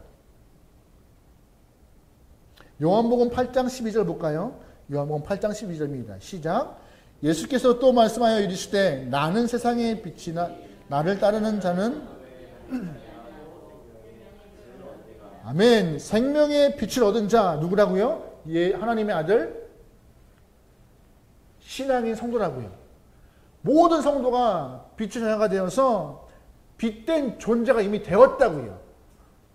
요한복음 8장 12절 볼까요? 요한복음 8장 12절입니다. 시작. 예수께서 또 말씀하여 이르시되 나는 세상의 빛이나 나를 따르는 자는 아멘. 생명의 빛을 얻은 자 누구라고요? 하나님의 아들 신앙인 성도라고요. 모든 성도가 빛의 자녀가 되어서 빛된 존재가 이미 되었다고요.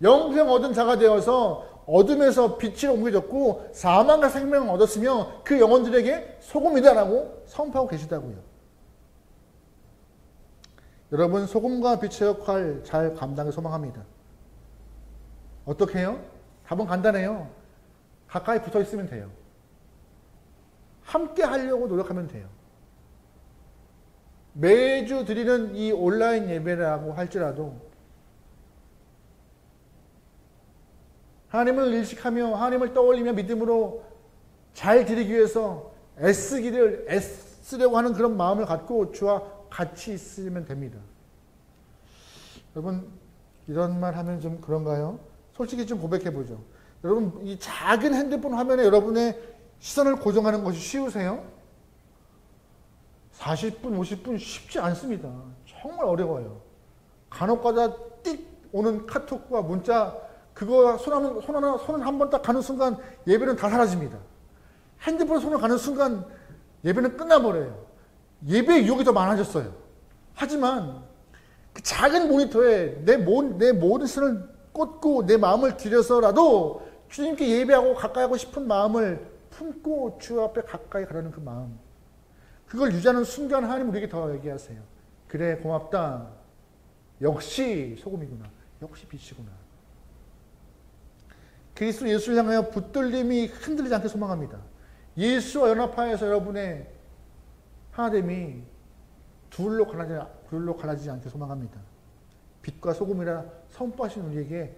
영생 얻은 자가 되어서 어둠에서 빛으로 옮겨졌고 사망과 생명을 얻었으며 그 영혼들에게 소금이다라고 선포하고 계시다고요. 여러분 소금과 빛의 역할 잘 감당을 소망합니다. 어떻게 해요? 답은 간단해요. 가까이 붙어 있으면 돼요. 함께 하려고 노력하면 돼요. 매주 드리는 이 온라인 예배라고 할지라도 하나님을 일식하며 하나님을 떠올리며 믿음으로 잘 드리기 위해서 애쓰려고 하는 그런 마음을 갖고 주와 같이 있으면 됩니다. 여러분 이런 말 하면 좀 그런가요? 솔직히 좀 고백해보죠. 여러분 이 작은 핸드폰 화면에 여러분의 시선을 고정하는 것이 쉬우세요? 40분, 50분 쉽지 않습니다. 정말 어려워요. 간혹가다 띡 오는 카톡과 문자 그거 손을 한 번 딱 가는 순간 예배는 다 사라집니다. 핸드폰 손을 가는 순간 예배는 끝나버려요. 예배의 유혹이 더 많아졌어요. 하지만 그 작은 모니터에 내 모든 시선을 꽂고 내 마음을 들여서라도 주님께 예배하고 가까이 하고 싶은 마음을 품고 주 앞에 가까이 가려는 그 마음, 그걸 유지하는 순간 하나님 우리에게 더 얘기하세요. 그래 고맙다. 역시 소금이구나. 역시 빛이구나. 그리스도 예수를 향하여 붙들림이 흔들리지 않게 소망합니다. 예수와 연합하여서 여러분의 하나됨이 둘로 갈라지지 않게 소망합니다. 빛과 소금이라 선포하신 우리에게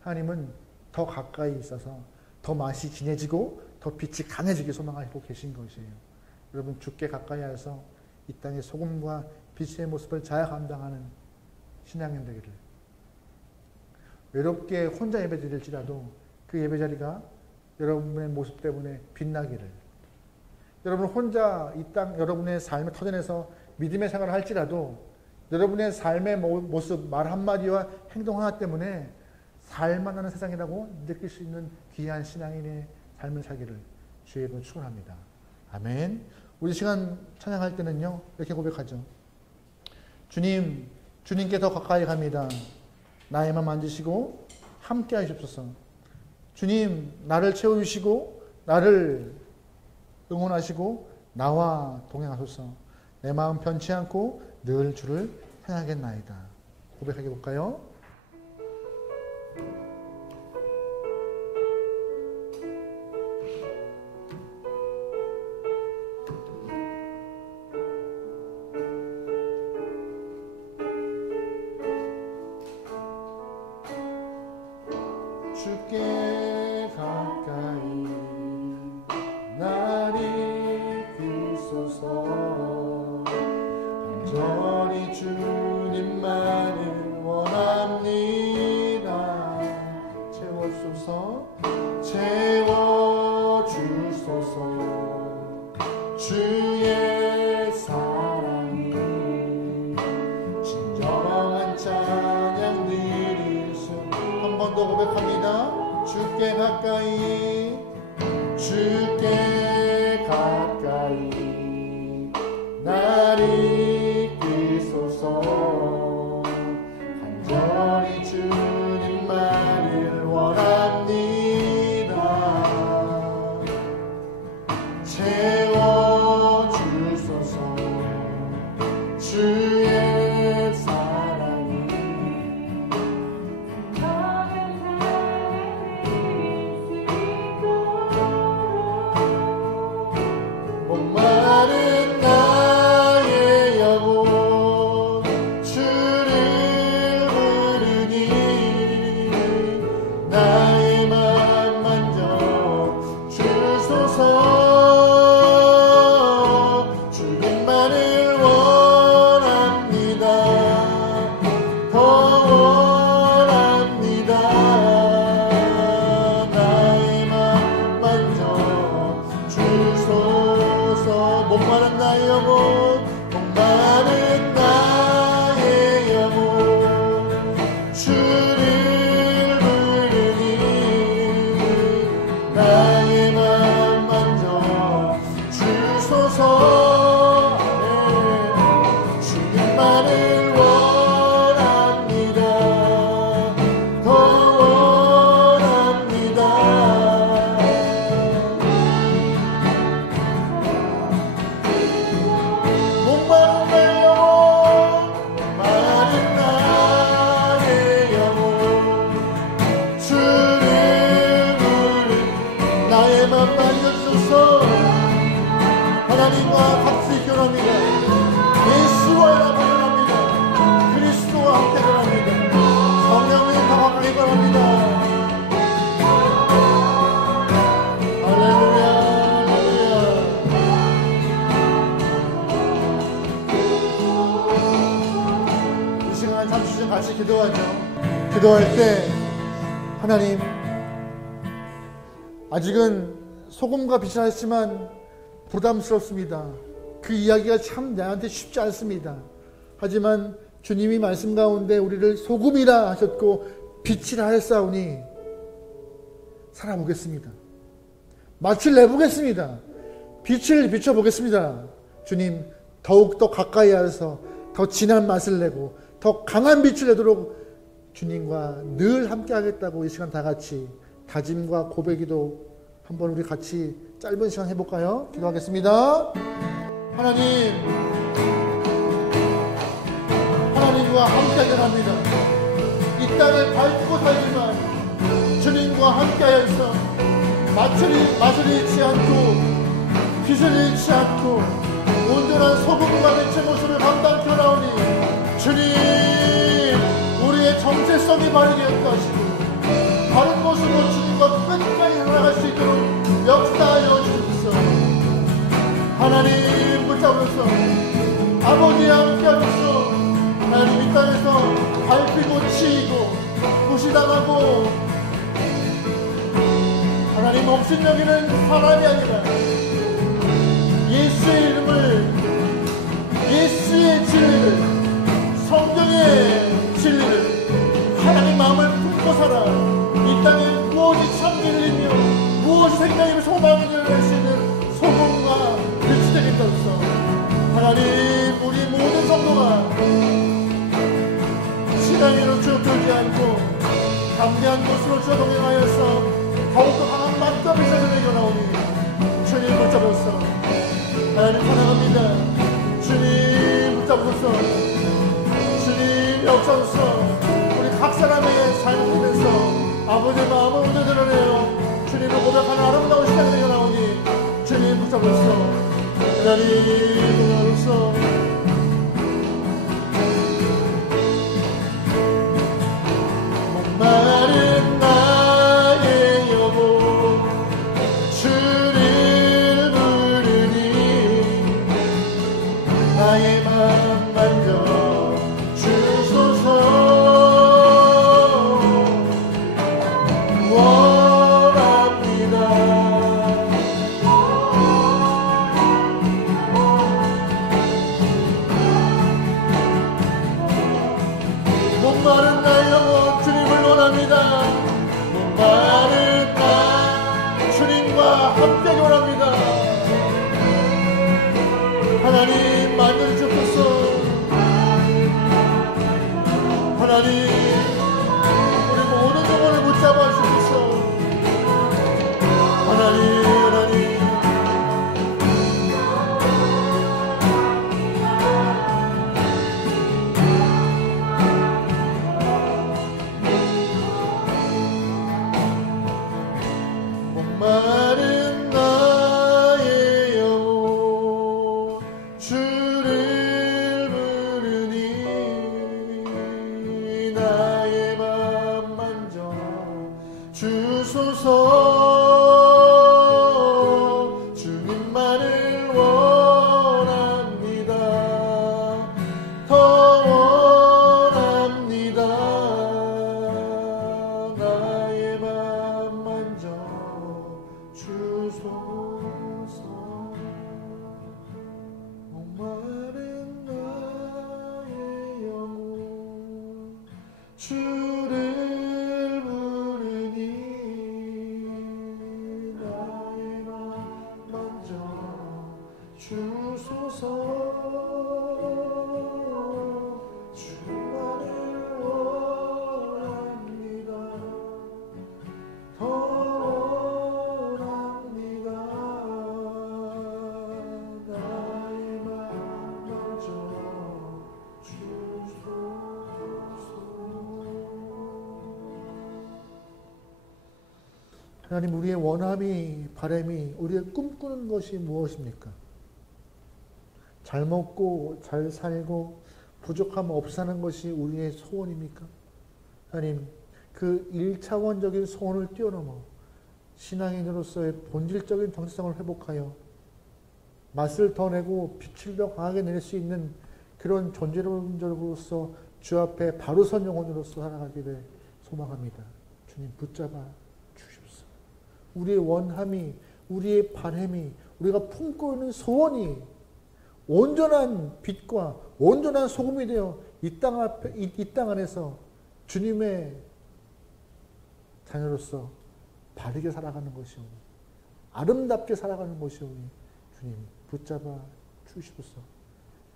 하나님은 더 가까이 있어서 더 맛이 진해지고 더 빛이 강해지게 소망하고 계신 것이에요. 여러분 주께 가까이 하여서 이 땅의 소금과 빛의 모습을 잘 감당하는 신앙인 되기를, 외롭게 혼자 예배 드릴지라도 그 예배 자리가 여러분의 모습 때문에 빛나기를, 여러분 혼자 이 땅 여러분의 삶을 터전해서 믿음의 생활을 할지라도 여러분의 삶의 모습, 말 한마디와 행동 하나 때문에 살만 하는 세상이라고 느낄 수 있는 귀한 신앙인의 삶을 살기를 주의 이름으로 축원합니다. 아멘. 우리 시간 찬양할 때는요 이렇게 고백하죠. 주님께 더 가까이 갑니다. 나의 맘 만지시고 함께 하시옵소서. 주님 나를 채워주시고 나를 응원하시고 나와 동행하소서. 내 마음 변치 않고 늘 주를 향하겠나이다. 고백하게 볼까요? 간절히 주님만을 원합니다. 채워주소서 주의 사랑이 진정한 찬양 드릴 수. 한 번 더 고백합니다. 주께 가까이 날 이끄소서. 간절히 주님만을 원합니다. 채워주소서 주의 사랑이. 목마른 나의 영혼 주를 부르니 나의 맘 만져 주소서. 주님만을 원합니다. 더 원합니다. 나의 맘 만져 주소서. 목마른 나의 영혼 목마른 나의 영혼 주를 부르니 나의 맘 만져 주소서. 주님만을 원합니다. 더 원합니다. 목마른 나의 영혼 목마른 나의 영혼 주를 부르니 나의 맘 만져주소서. 하나님과 같이 결합니다. 예수와 결합니다. 그리스도와 함께 결합니다. 성령을 강하게 결합니다. 할렐루야 할렐루야. 이 시간에 잠시 좀 같이 기도하죠. 기도할 때 하나님, 아직은 소금과 빛이 하였지만 부담스럽습니다. 그 이야기가 참 나한테 쉽지 않습니다. 하지만 주님이 말씀 가운데 우리를 소금이라 하셨고 빛이라 하였사오니 살아보겠습니다. 맛을 내보겠습니다. 빛을 비춰보겠습니다. 주님, 더욱더 가까이 하셔서 더 진한 맛을 내고 더 강한 빛을 내도록 주님과 늘 함께 하겠다고 이 시간 다 같이 다짐과 고백기도 한번 우리 같이 짧은 시간 해볼까요? 기도하겠습니다. 하나님과 함께 합니다. 이 땅을 밟고 살지만 주님과 함께 하여서 맛을 잃지 않고 빛을 잃지 않고 온전한 소금과 빛의 모습을 감당케 하오니 주님, 우리의 정체성이 바르게 하시고 바른 모습으로 주님과 끝까지 살아갈 수 있도록 역사하여 주옵소서. 하나님 붙잡으소서. 아버지 함께 하소서. 하나님 이 땅에서 밟히고 치이고 무시당하고 하나님 없인 여기는 사람이 아니라 예수의 이름을, 예수의 진리를, 성경의 진리를 하나님 마음을 품고 살아 이 땅에 무엇이 참기름이며 무엇이 생명이며 소망이며 할 수 있는 소금과 빛이 되겠다 없어. 하나님, 우리 모든 성도가 신앙으로 주어 들지 않고 담대한 모습으로 주어 동행하여서 더욱더 강한 만점을 찾아내려 나오니 주님 붙잡았어. 하나님 사랑합니다. 주님 붙잡았어. 주님 역사로서 우리 각 사람의 삶을 통해서 아버지의 마음을 오늘 드러내요. 주님을 고백하는 아름다운 시간이 되어 나오니 주님 붙잡았어. 하나님 그녀로서 목마른 나의 영혼 주를 부르니 나의 맘 만져 목마른 나의 영혼 주님을 원합니다. 목마른 나 주님과 함께하기 원합니다. 하나님 만져 주옵소서. 하나님 우리 모든 영혼을 붙잡아 주옵소서. 하나님 목마른 나의 영혼 주를 부르니 나의 맘 만져 주소서. 주님만을 원합니다. 더 원합니다. 나의 맘 만져 주소서. 목마른 나의 영혼 주를 부르니 나의 맘 만져 주소서. 주만을 원합니다. 더 원합니다. 나의 맘 만져 주소서. 하나님, 우리의 원함이, 바람이, 우리의 꿈꾸는 것이 무엇입니까? 잘 먹고 잘 살고 부족함 없이 사는 것이 우리의 소원입니까? 하나님, 그 1차원적인 소원을 뛰어넘어 신앙인으로서의 본질적인 정체성을 회복하여 맛을 더 내고 빛을 더 강하게 낼 수 있는 그런 존재로서 주 앞에 바로 선 영혼으로서 살아가기를 소망합니다. 주님 붙잡아 주십시오. 우리의 원함이, 우리의 바람이, 우리가 품고 있는 소원이 온전한 빛과 온전한 소금이 되어 이 땅 앞에, 이 땅 안에서 주님의 자녀로서 바르게 살아가는 것이오니, 아름답게 살아가는 것이오니 주님 붙잡아 주시옵소서.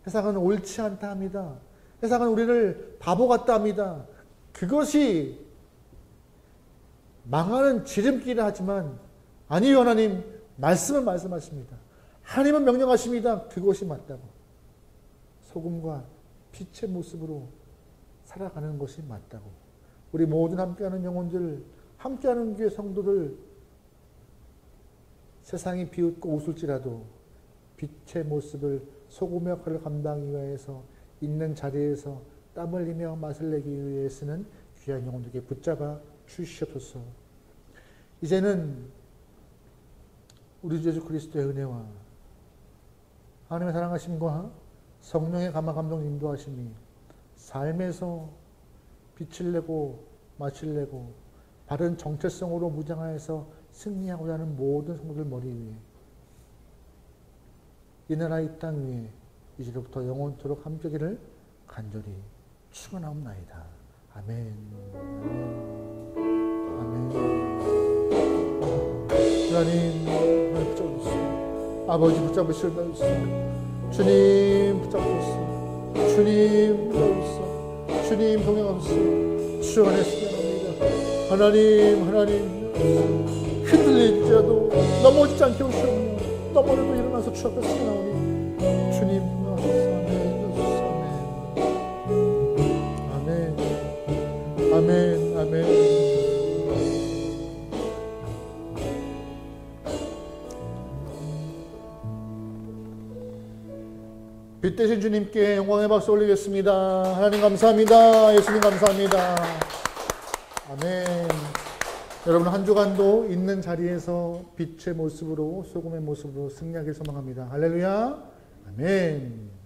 세상은 옳지 않다 합니다. 세상은 우리를 바보 같다 합니다. 그것이 망하는 지름길이라 하지만 아니요, 하나님 말씀은 말씀하십니다. 하나님은 명령하십니다. 그것이 맞다고. 소금과 빛의 모습으로 살아가는 것이 맞다고. 우리 모든 함께하는 영혼들, 함께하는 교회 성도들, 세상이 비웃고 웃을지라도 빛의 모습을, 소금의 역할을 감당하기 위해서 있는 자리에서 땀을 흘리며 맛을 내기 위해서는 귀한 영혼들에게 붙잡아 주시옵소서. 이제는 우리 주 예수 그리스도의 은혜와 하나님의 사랑하심과 성령의 감화 감동 인도하심이 삶에서 빛을 내고 맛을 내고 바른 정체성으로 무장하여서 승리하고자 하는 모든 성도들 머리 위에, 이 나라 이 땅 위에 이제부터 영원토록 함께하기를 간절히 축원하옵나이다. 아멘. 아멘. 하나님 붙잡으시오. 아버지 붙잡으시오. 주님 붙잡으시오. 주님 붙잡으시오. 주님 동행하시오. 주 안에서 기원합니다. 하나님 흔들릴지라도 넘어지지 않게 하시옵며 넘어져도 일어나서 주 앞에 서나오니 주님 동행하소서. 아멘. 아멘. 아멘. 빛 대신 주님께 영광의 박수 올리겠습니다. 하나님 감사합니다. 예수님 감사합니다. 아멘. 여러분 한 주간도 있는 자리에서 빛의 모습으로, 소금의 모습으로 승리하길 소망합니다. 할렐루야. 아멘.